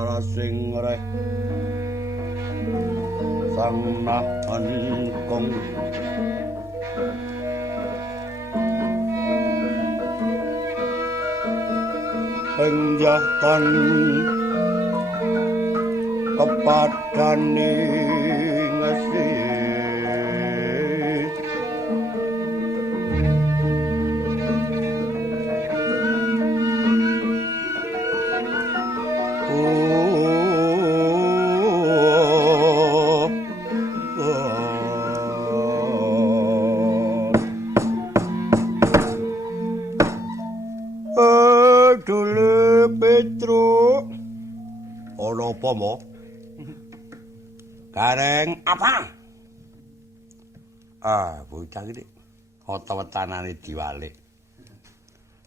narasing reh sang nahan kong penjahtan kepadane ngasih apa mo? Kareng apa? Bocah iki weta-wetanane diwalik.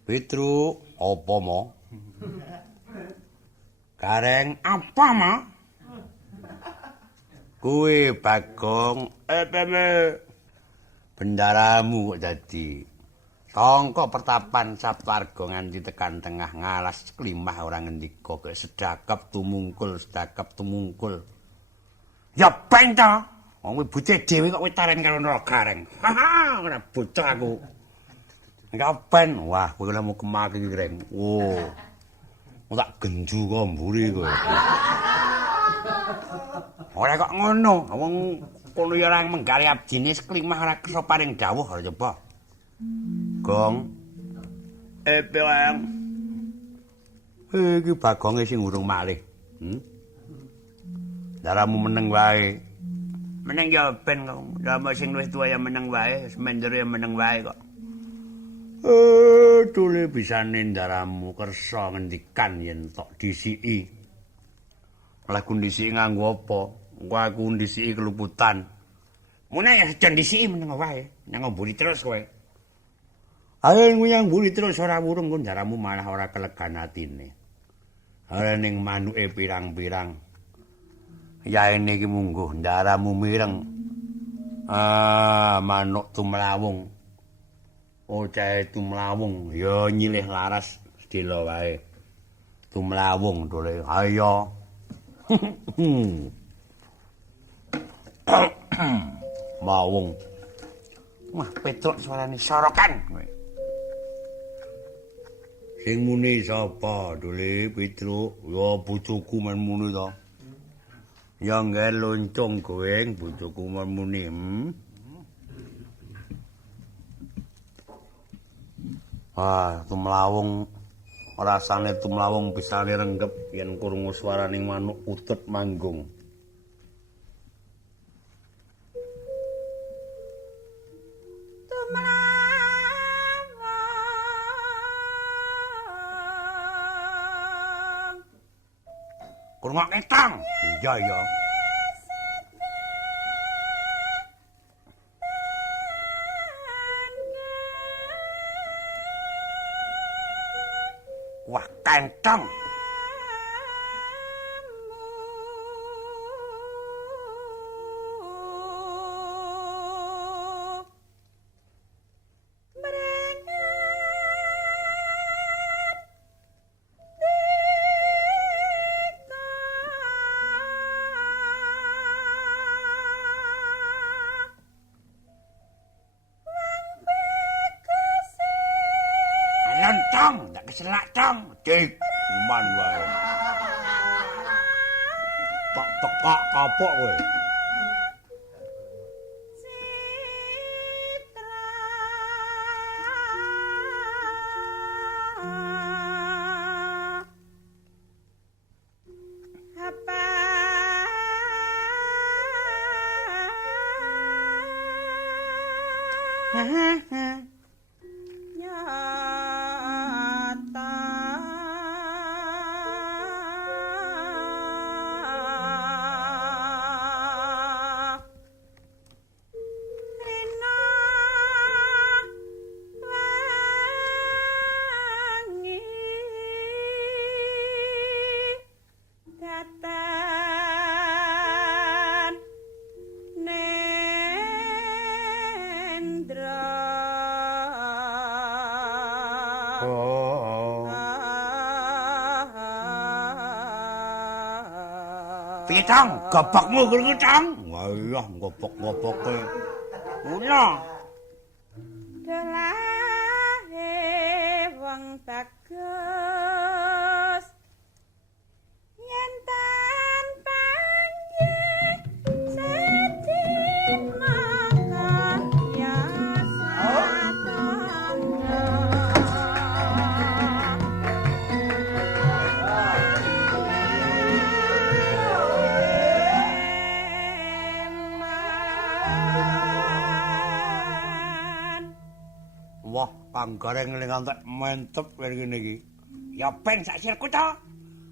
Petru apa mo? Kareng apa mo? Kuwi Bagong bendaramu kok dadi sangka pertapan Saptarga nganti tekan tengah ngalas klimah ora ngendika kok sedakap tumungkul. Ya ben ta. Wong kuwi bocah dhewe kok wetaren karo Gareng. Ora bocah aku. Kapan? Wah, kowe lha mau kemaki iki, Reng. Oh. Mau tak genju kok mburi kowe. Ora kok ngono. Wong kono ya ora menggali abdine klimah ora kersa paring dawuh ora coba. Gong. Bang. Iki Bagonge sing urung malih. Daramu meneng wae. Meneng ya ben kok. Dama sing wis tuwa ya meneng wae, semendere ya meneng wae kok. Dule bisane daramu kersa ngendikan yen tok disiki. Lah ku disiki nganggo apa? Engko aku disiki keluputan. Mune ya jan disiki meneng wae, nang mburi terus kowe. Ayo nguyang mburi terus ora wurung kon daramu malah ora kelegan atine. Ora ning manuke pirang-pirang. Yaene iki mungguh ndaramu mireng. Manuk tumlawung. Ocahe tumlawung ya nyilih laras sedela wae. Tumlawung dole. Ayo. Mawung. Wah, Petruk suarane sorokan kowe. Sing muni sapa, Dole Petruk? Ya bojoku men muni to. Ya nggae loncong goeng bojoku men muni. Tumlawung rasane tumlawung bisane renggep yen krungu swaraning manuk utut manggung. Kurang ketang. Iya ya. Wah, kentang. Lontong, tak keselak tong. Dik, kuman wae. Tak tekak kapok kowe. Datan, 'Nendra Piye, Cong? Gobokmu kuwi, Cong. Wah iya, gobok-goboke. Ngono. Delahe wong bagus yen tanpa sedin maka ya Wah, Kang Gareng ngantek mantep kaya ngene iki. Ya ping sak sirku to.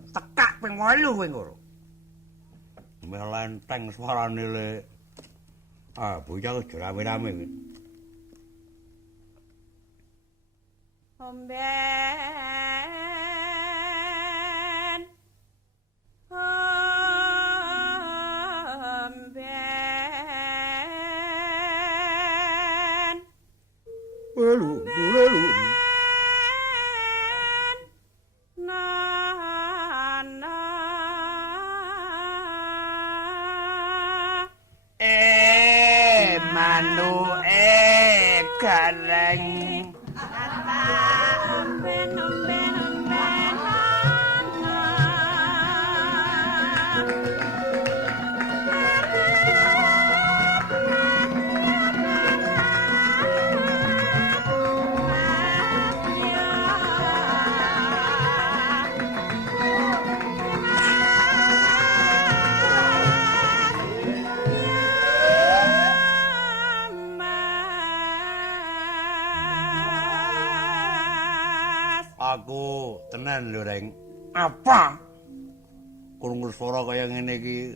Tekak ping 8 kowe ngono. Meh lenteng suarane le. Ah, bocah wis rame-rame kuwi. Omben Lelu. Manu Gareng. Aku tenan lho, Reng. Apa? Krungu swara kaya ngene iki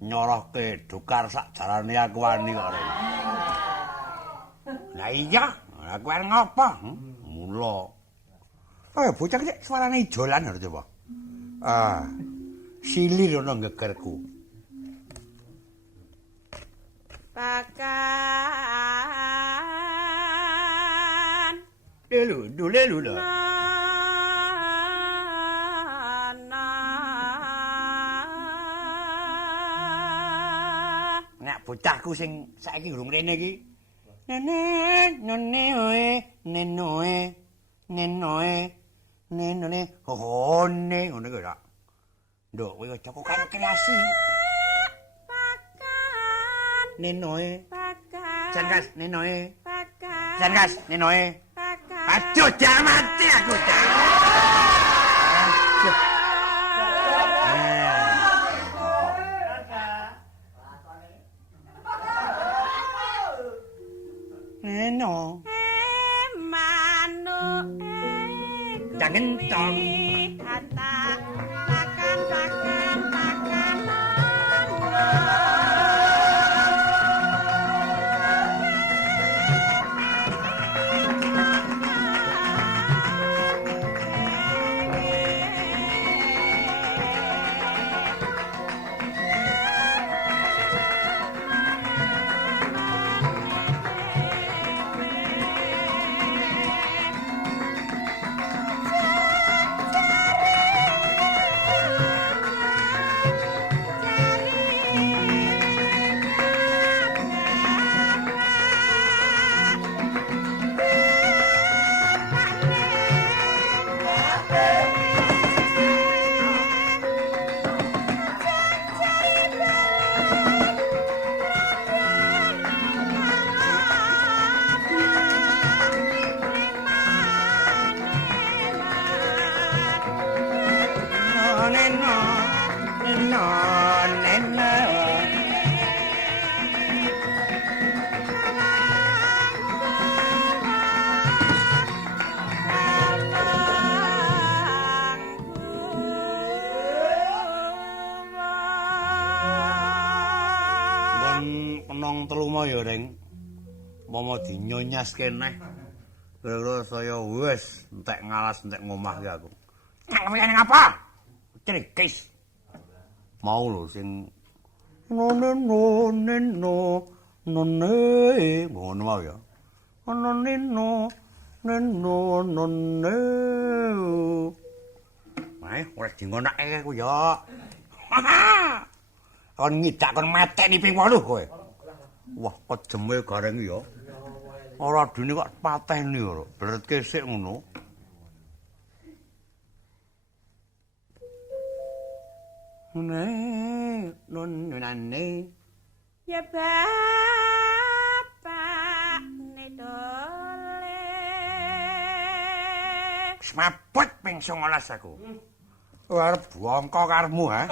nyorohke dukar sak jarane aku wani kok, Reng. Lah iya, aku arep ngapa? Mula. Bocah iki suarane ijolan lho coba. Silir ono gegerku. Pakan Lelu lho. Nek bocahku sing saiki urung rene iki. Nenoe. Hone ngono kuwi tak. Nduk kowe aja kok kan kreasi. pakan Nenoe. pakan Jangas nenoe. pakan Jangas nenoe. pakan Aduh, jangan mati aku. Neno. manuk Jangan tong. kata pakan Kenong telu ya, Reng. Mama dinyonyaske neh. Kira saya wis entek ngalas entek ngomahke aku. Nek ngapa? Cerikis. Mau lho sing none ngono mau ya. None. Ae, ora dingonake aku ya. Kon ngidak kon mateni ping 8 kowe. Wah, kejeme gareng ya. Ora dene kok pateni ora. Beretke sik ngono. Nunane. Ya bapak nedole. Semaput ping 19 aku. Arep bongko karemu ha.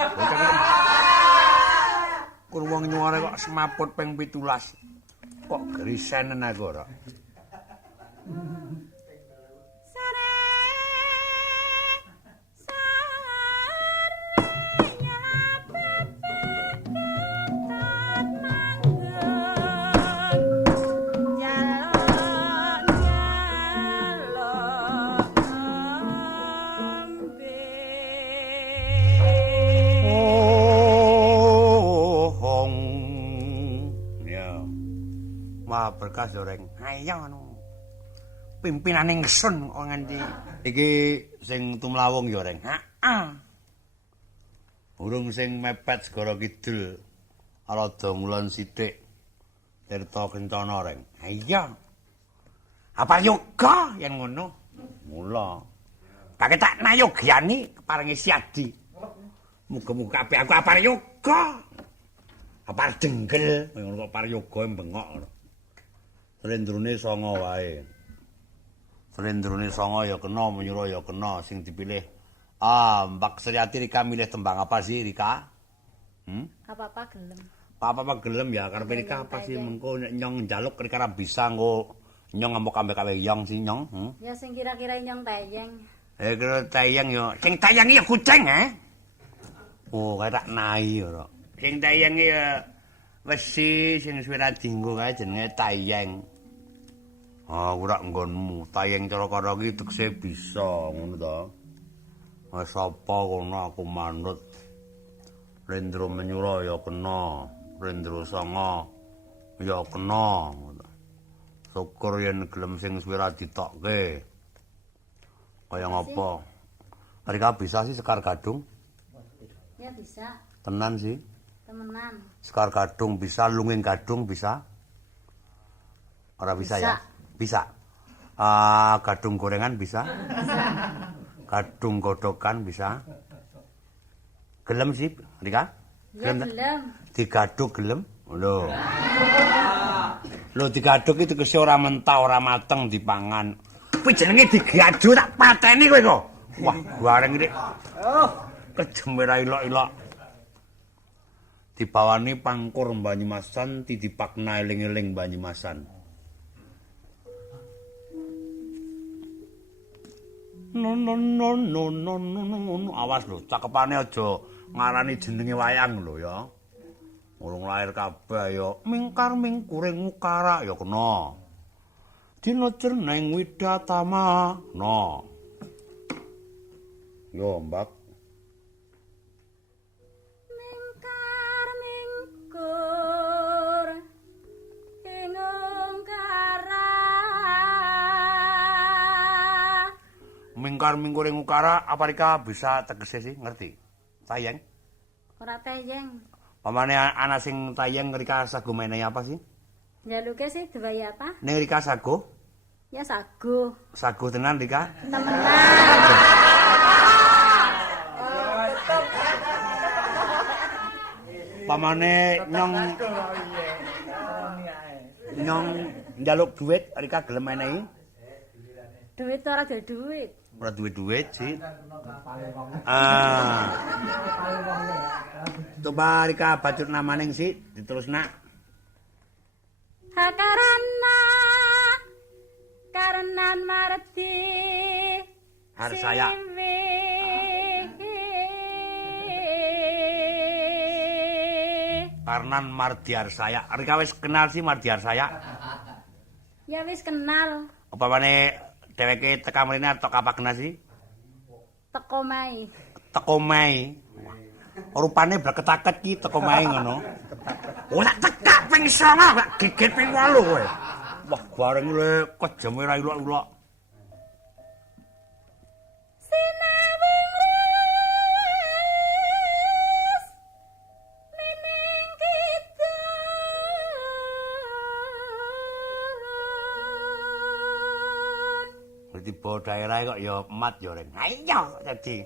Kur wong nyuware kok semaput ping 17. Kok grisenen aku ora. Berkas Joreng. Ayo anu. Pimpinane ngesun kok nganti iki sing tumlawung ya, Reng. Heeh. Urung sing mepet Segara Kidul. Rada ngulon sithik. Tirta Kencana, Reng. Iya. Apa yoga yen ngono? Mula. Kake tak nayogyani keparingi siadi. Muga-muga kabeh aku apar yoga. Apar jenggel, ngono kok par yoga bengok. Slendrone 9 wae. Slendrone 9 ya kena, menyura ya kena sing dipilih. Mbak Suryati Rika milih tembang apa sih, Rika? Apa-apa gelem. Apa-apa gelem ya, karepe Rika apa sih mengko nek nyong njaluk Rika ra bisa nggo nyong ngambek ambek kawe yong sih nyong. Ya sing kira-kira nyong tayeng. Kira tayeng ya. Sing tayang ya kucing Oh, kae tak nai ora. Sing tayang ya wesi sing suwira dinggo kae jenenge tayeng. Ora nggonmu, tayeng cara karo iki tekse bisa ngono to. Wis apa kono aku manut. Rendra Menyura ya kena, Rendra Sanga ya kena. Syukur yen gelem sing suwira ditokke. Kaya ngapa? Rika bisa sih Sekar Gadung? Ya bisa. Tenan sih. Temenan. Sekar Gadung bisa, Lunging Gadung bisa? Ora bisa ya? Bisa. Gadung gorengan bisa? Bisa. Gadung godokan bisa? Gelem sih, Rika? Ya gelem. Digaduk gelem? Lho. Lho digaduk itu kese ora mentah, ora mateng dipangan. Kuwi jenenge digadu tak pateni kowe kok. Wah, bareng iki. Kejeme ra ilok-ilok. Dibawani pangkur Banyumasan, tidipakna eling-eling Banyumasan. No. Awas lho, cakepane aja ngarani jenenge wayang lho ya. Urung lair kabeh ya mingkar mingkuring ukara ya kena. Dina jerneng widatama. No. Yo, Mbak. Mingkar mingkur ing ungkara. Mingkar mingkuring ukara apa Rika bisa tegese sih ngerti? Tayeng? Ora tayeng. Pamane ana sing tayeng Rika sago menehi apa sih? Njaluke sih diwai apa? Ning Rika sago? Ya sago. Sago tenan Rika? Temenan. Pamane nyong njaluk duit Rika gelem menehi? Duit ora ada duit. Ora duwe duit sih. Coba Rika bacut namaning sih diterusna. Hakarana karenan marti Harsaya. Karnan Mardiarsaya. Rika wis kenal sih Mardiarsaya? Ya wis kenal. Apa maneh dheweke teka mrene atau kapagena sih? Teko mai. Teko Mei. Rupane bleketaket ki teko Mei ngono. Ora tekak ping 9, gak gigit ping 8 kowe. Wah, bareng le kejeme ra ilok-ilok. tiba daerah kok ya emat ya reng. Ha iya dadi.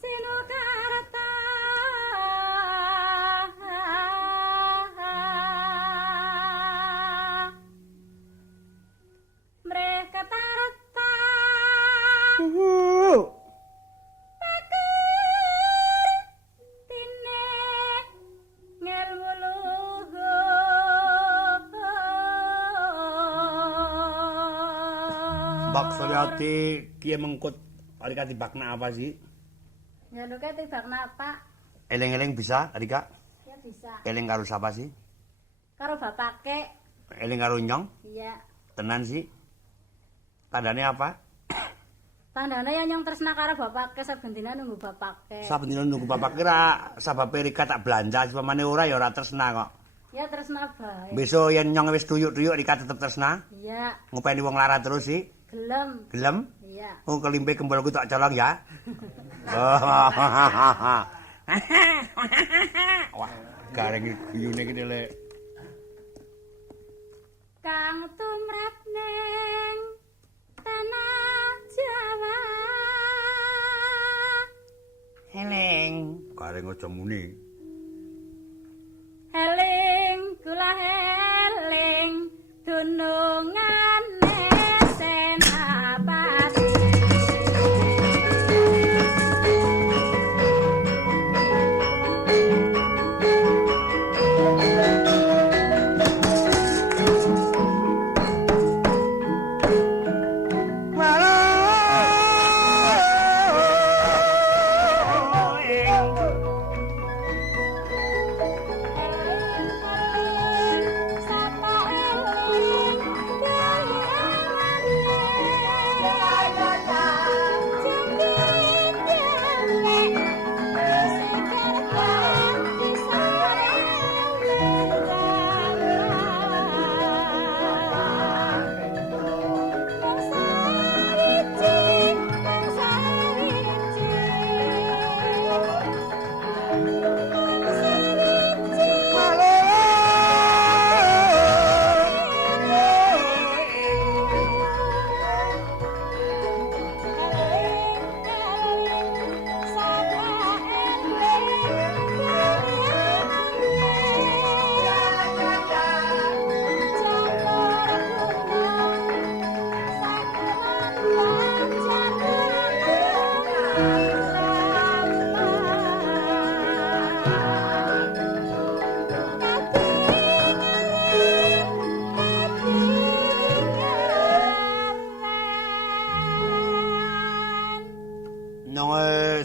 Sinukarta mereka tarta pakur tine ngelmu luhur Mbak Suryati kiye mengkut Arika tibakna apa sih? ya lu kayak tibakna apa Eleng-eleng bisa Arika? ya bisa Eleng karo siapa sih? karo bapake Eleng karo nyong? iya Tenan sih. Tandane apa? tandane ya nyong tresna karo bapake saben dina nunggu bapake Saben dina nunggu bapak kira sababe Rika tak belanja sepamane ora ya ora tresna kok. ya tresna bae Besok yen nyong wis tuyuk-tuyuk Rika tetep tresna. iya Ngopeni wong lara terus sih. gelem Gelem? iya Oh kelimpe gembolku tak colong ya. Wah, gareng guyune iki lek. kang tumrap ning tanah Jawa Heleng, gareng aja muni. eling kula eling dunungane senapati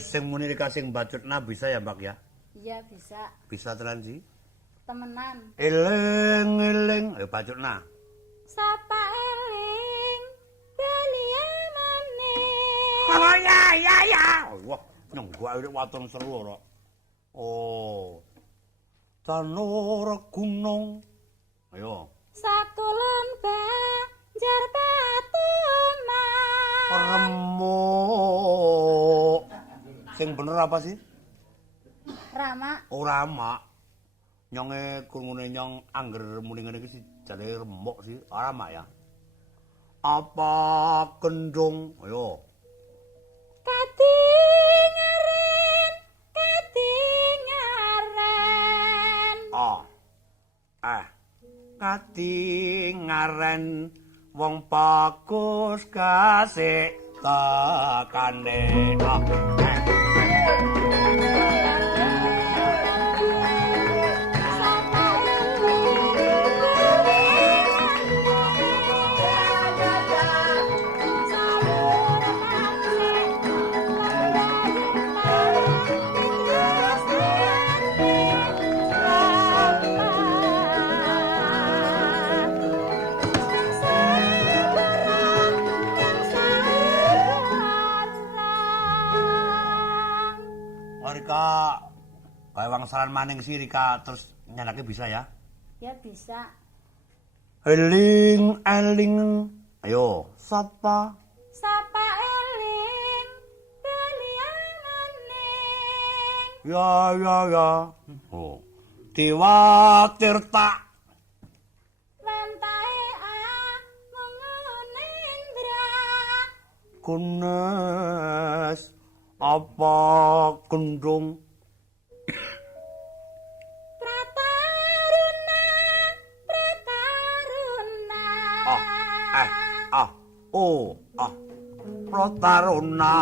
Sing muni dikasih bacutna bisa ya, Mbak ya? iya bisa Bisa tenan sih. temenan Eling-eling, ayo bacutna. sapa eling balian maning Oh ya. Wah, nyong gua urip waton seru ora. Oh. Tanora gunung. Ayo. sakulon banjar patuman Remuk. Sing bener apa sih? Rama Oh, Rama. Nyonge krungune nyong angger muni ngene iki jane remuk sih, Rama ya. Apa kendung? Ayo. Katingaren Oh. Katingaren wong bagus kasih tekane. Rika kayak wangsalan maning sih Rika terus nyanake bisa ya? ya bisa Eling. Ayo, sapa? sapa eling balian maning Ya. Oh. Tiwatir tak kunes apa kendung Prataruna, Prataruna. Prataruna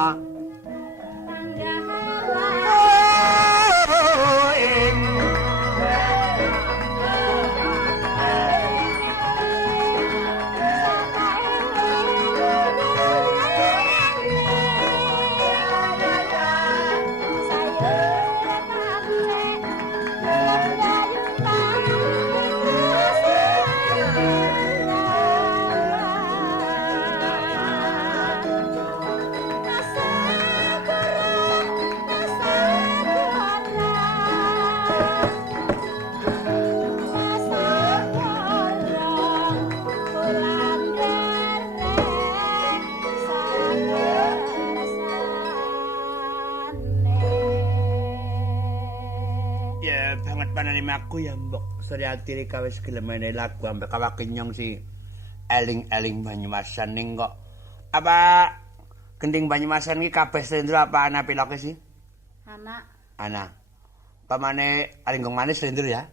banget panalimaku ya mbok Suryati rika wis gelem mene lagu ambek kawakenyong si eling-eling Banyumasan ning kok apa gending Banyumasan iki kabeh slendro apa ana piloke sih? Ana. Pamane aringgong manis slendro ya?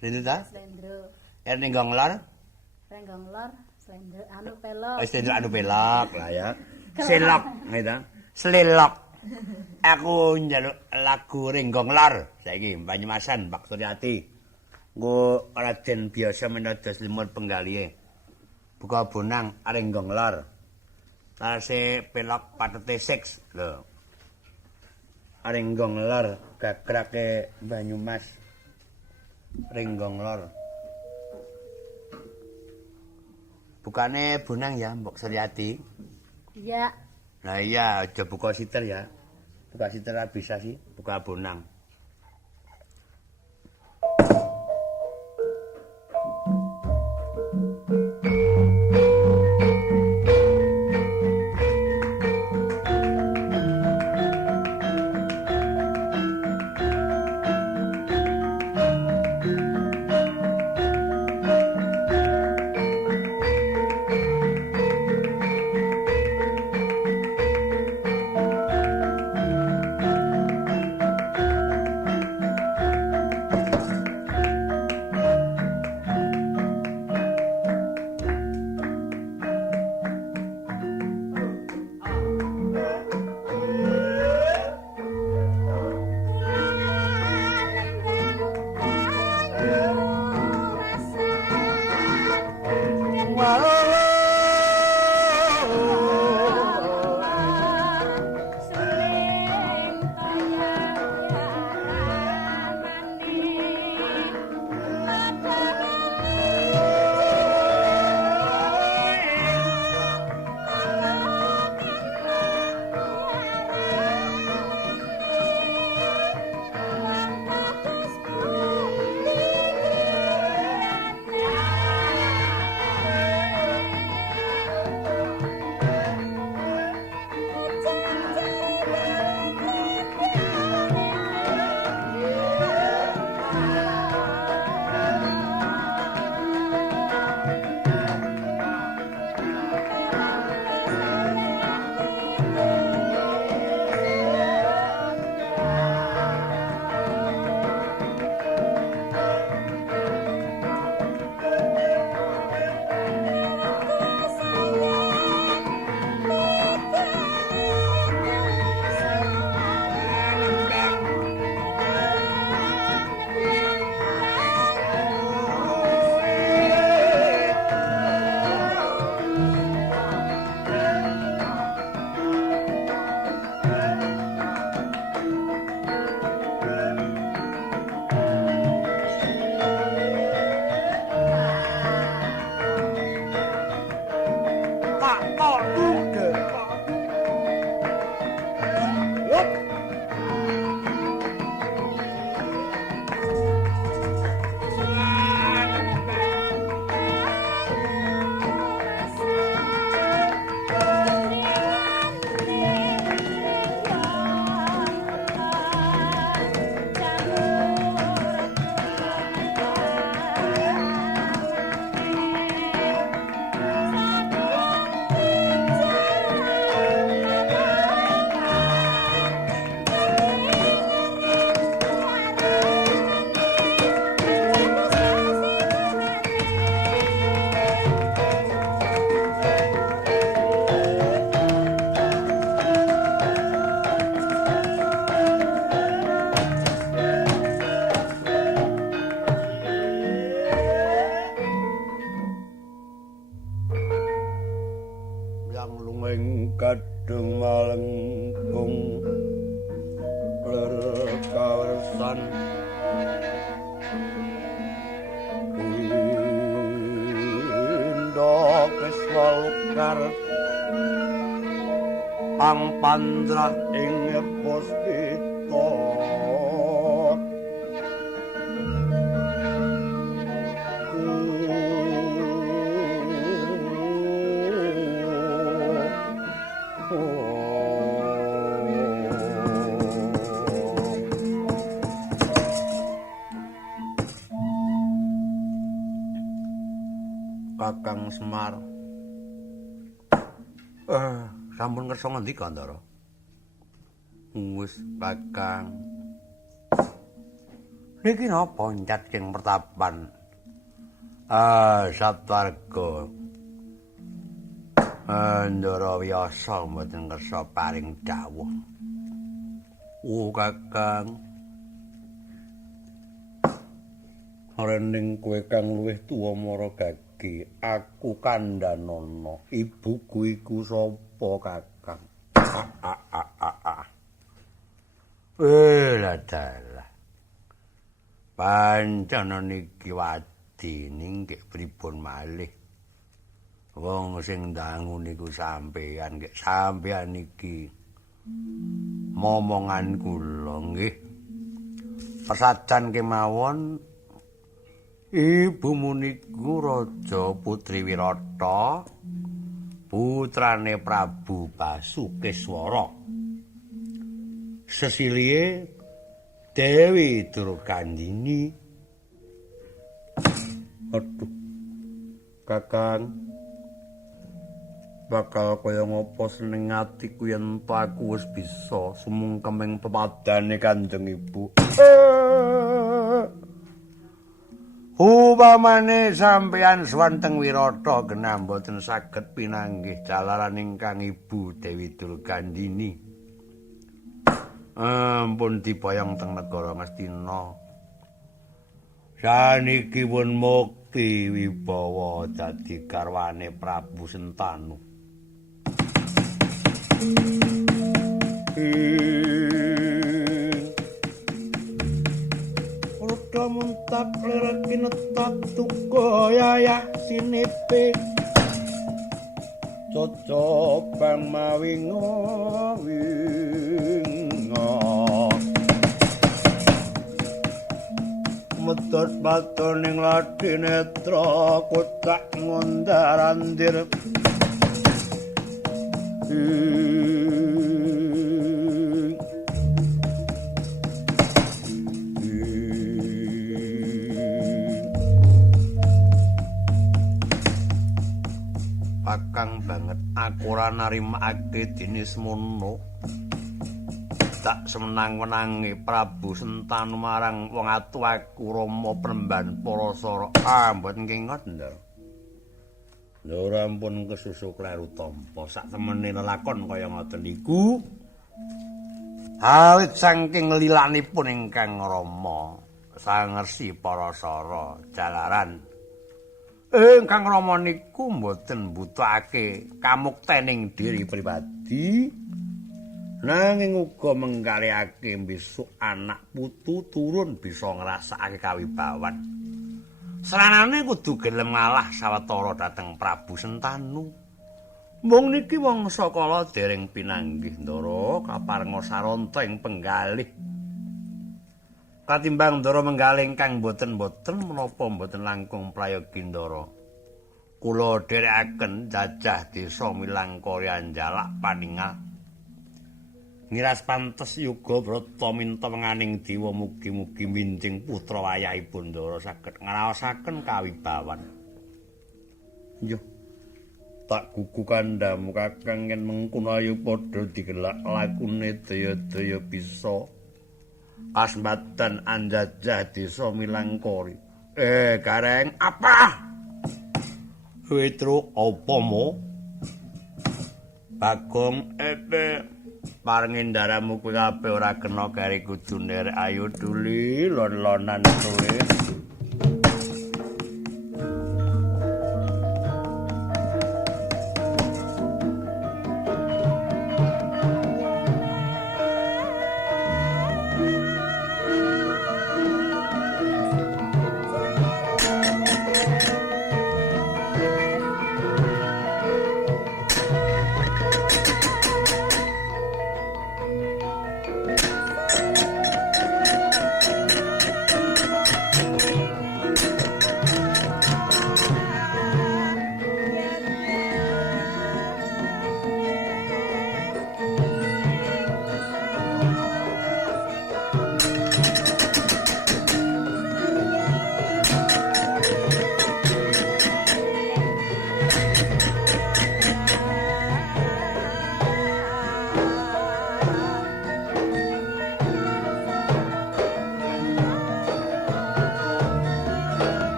Slendro ta? Slendro. Ning lor? Renggong lor, slendro anu pelok. Slendro anu pelok lah ya. Selok gitu. Selelok. Aku njaluk lagu Renggong Lor saiki Banyumasan Pak Suryati. Nggo Raden biasa menados limur penggalihe. Buka bonang Renggong Lor. Tase pelok patete seks lho. Renggong Lor gagrake Banyumas. Renggong Lor. Bukane bonang ya Mbok Suryati. Iya. Nah iya, aja buka siter ya. Buka siter bisa sih, buka bonang. gedung malengkung ler kawersan Indo keswalukar ang pandra ing puspita Kakang Semar. Sampun kersa ngendi Kandara? Wis Kakang. Niki napa ncat king pertapan? Satwarga. Ndara Wyasa mboten kersa paring dawuh. Kakang. Rening kowe kang luwih tuwa mara gage, aku Kandhanana. Ibuku iku sapa, Kakang? Dalah. Pancen niki wadi nggih pripun malih. Wong sing dangu niku sampeyan, nggih sampeyan niki momongan kula nggih. Pesajan kemawon ibumu niku Raja Putri Wirata, putrane Prabu Basukeswara. Sesilihe Dewi Durgandini. Aduh, Kakang, bakal kaya ngopo seneng atiku yen aku wis bisa sumungkeming pepadane Kanjeng Ibu. Upamane sampeyan swanteng Wirata genah mboten saged pinanggih jalaran ingkang Ibu Dewi Durgandini. Ampun diboyong teng negara Ngastina. Saniki pun mukti wibawa dadi garwane Prabu Sentanu. Roda muntak leraki netak tuko yayah sinipe cocok bang mawingo medhot batoning ladi netra kotak ngondarandir Kakang banget aku ora narimake dene semono. Tak semenang-menangi Prabu Sentanu marang wong atuwaku Rama Penemban Parasara. Mboten kingot, Ndara. Ndara ampun kesusu kleru tampa. Sak temene lelakon kaya ngoten niku. Awit saking lilanipun ingkang Rama Sang Resi Parasara jalaran ingkang Rama niku mboten mbutuhake kamuktening diri pribadi. Nanging uga menggalihake besok anak putu turun bisa ngrasakake kawibawan. Seranane kudu gelem ngalah sawetara dhateng Prabu Sentanu. Mung niki wangsa kala dereng pinanggih Ndara kaparenga saranta ing penggalih. Katimbang Ndara menggalih ingkang boten-boten menapa mboten langkung prayogi Ndara. Kula dherekaken jajah desa Milangkori Anjalak Paningal. Ngiras pantes yuga brata minta wenganing dewa mugi-mugi minjing putra wayahipun Ndara saged ngraosaken kawibawan. Yo, tak gugu kandhamu Kakang yen mengkono ayu padha digelak lakune daya-daya bisa kasembatan anjajah desa Milangkori. Gareng apa? Witru apa mo? Bagong Parengindaramu kuwi kabeh ora kena kari kudune ayu duli lon-lonan tulis.